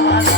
Thank you.